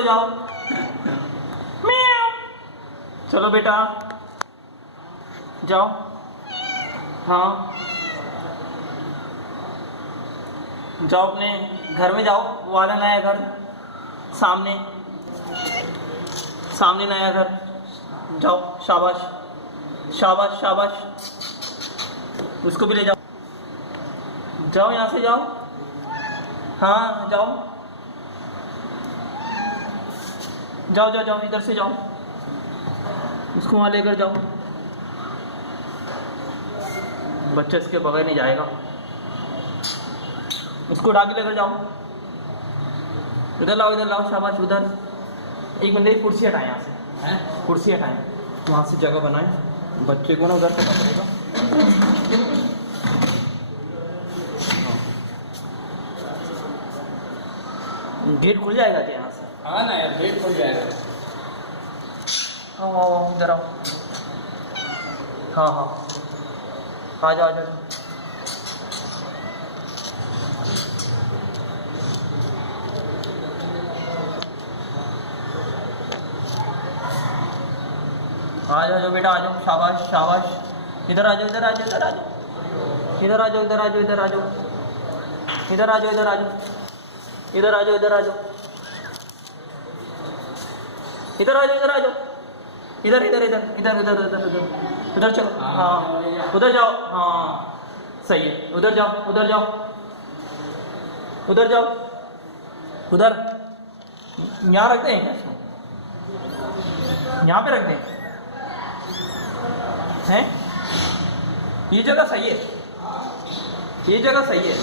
सो जाओ। म्याऊ। चलो बेटा जाओ। हाँ जाओ अपने घर में जाओ, वो वाला नया घर सामने, सामने नया घर, जाओ। शाबाश शाबाश शाबाश, उसको भी ले जाओ। जाओ यहाँ से जाओ। हाँ जाओ जाओ जाओ जाओ, इधर से जाओ, उसको वहाँ लेकर जाओ। बच्चा इसके बगैर नहीं जाएगा, उसको उड़ा के लेकर जाओ। इधर लाओ, इधर लाओ, शाबाश उधर। एक बंदे की कुर्सी हटाएं यहाँ से, हैं कुर्सी हटाएं, वहाँ से जगह बनाएं, बच्चे को ना उधर से पकड़ेगा। गेट खुल जाएगा क्या यहाँ से? हाँ ना यार, गेट खुल जाएगा। हाँ इधर आओ। हाँ हाँ आ जाओ आ जाओ। आ जाओ बेटा, आ जाओ, शाबाश शाबाश। इधर आ जाओ, इधर आ जाओ, इधर आ जाओ, इधर आ जाओ, इधर आ जाओ, इधर आ जाओ, इधर आ जाओ, इधर आ जाओ, इधर आ जाओ, इधर आ जाओ, इधर आ जाओ, इधर आ जाओ, इधर इधर इधर इधर इधर इधर इधर उधर चलो। हाँ उधर जाओ। हाँ सही है, उधर जाओ, उधर जाओ, उधर जाओ, उधर। यहाँ रखते हैं क्या इसको? यहाँ पे रख दें हैं? ये जगह सही है, ये जगह सही है।